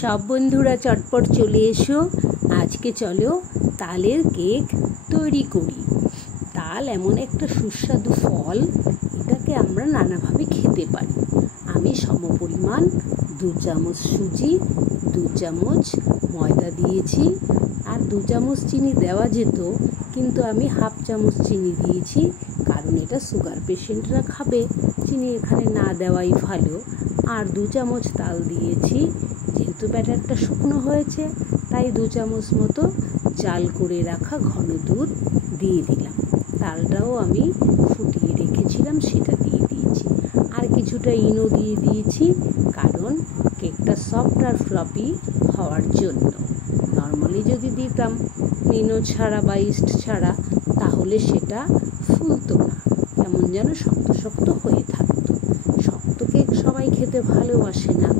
সব বন্ধুরা চটপট চলে এসো। আজকে চলো তালের কেক তৈরি করি। তাল এমন একটা সুস্বাদু ফল, এটাকে আমরা নানাভাবে খেতে পারি। আমি সমপরিমাণ 2 চামচ সুজি, 2 চামচ ময়দা দিয়েছি, আর 2 চামচ চিনি দেওয়া যেত, কিন্তু আমি হাফ চামচ চিনি দিয়েছি, কারণ এটা সুগার পেশেন্টরা খাবে, চিনি এখানে না দেওয়াই ভালো। আর 2 চামচ তাল দিয়েছি। যেহেতু ব্যাটারটা শুকনো হয়েছে, তাই 2 চামচ মতো জাল করে রাখা ঘন দুধ দিয়ে দিলাম। তালটাও আমি ফুটিয়ে রেখেছিলাম, সেটা দিয়ে দিয়েছি। আর কিছুটা ইনো দিয়ে দিয়েছি, কারণ কেকটা সফট আর ফ্লপি হওয়ার জন্য। নর্মালি যদি দিতাম ইনো ছাড়া বা ইস্ট ছাড়া, তাহলে সেটা ফুলতো না, কেমন যেন শক্ত শক্ত হয়ে থাকতো। শক্ত কেক সবাই খেতে ভালোবাসে না,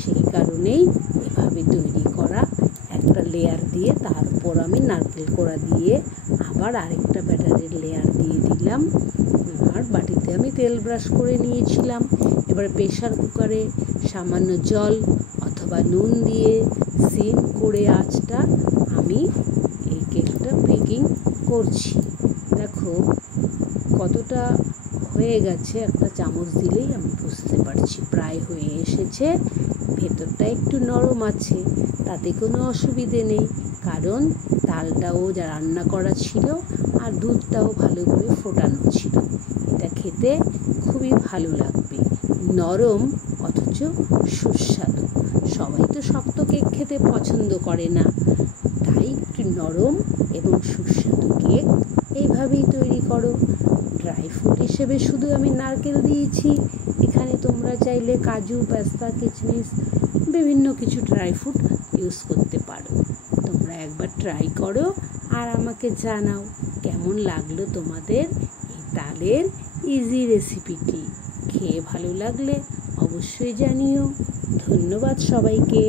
সেই কারণেই এভাবে তৈরি করা। একটা লেয়ার দিয়ে তার উপর আমি নারকেল কোড়া দিয়ে আবার আরেকটা ব্যাটারের লেয়ার দিয়ে দিলাম। আর বাটিতে আমি তেল ব্রাশ করে নিয়েছিলাম। এবার প্রেশার কুকারে সামান্য জল অথবা নুন দিয়ে সিম করে আঁচটা আমি এই কেকটা বেকিং করছি। দেখো কতটা হয়ে গেছে, একটা চামচ দিলেই আমি বুঝতে পারছি প্রায় হয়ে এসেছে। ভেতরটা একটু নরম আছে, তাতে কোনো অসুবিধে নেই, কারণ তালটাও যা রান্না করা ছিল আর দুধটাও ভালো করে ফোটানো ছিল। এটা খেতে খুবই ভালো লাগবে, নরম অথচ সুস্বাদু। সবাই তো শক্ত কেক খেতে পছন্দ করে না, তাই একটু নরম এবং সুস্বাদু কেক এইভাবেই তৈরি করো। ড্রাই ফ্রুট হিসেবে শুধু আমি নারকেল দিয়েছি, এখানে তোমরা চাইলে কাজু, পেস্তা, কিশমিশ বিভিন্ন কিছু ড্রাই ফ্রুট ইউজ করতে পারো। তোমরা একবার ট্রাই করো আর আমাকে জানাও কেমন লাগলো তোমাদের এই তালের ইজি রেসিপিটি। খেয়ে ভালো লাগলে অবশ্যই জানিও। ধন্যবাদ সবাইকে।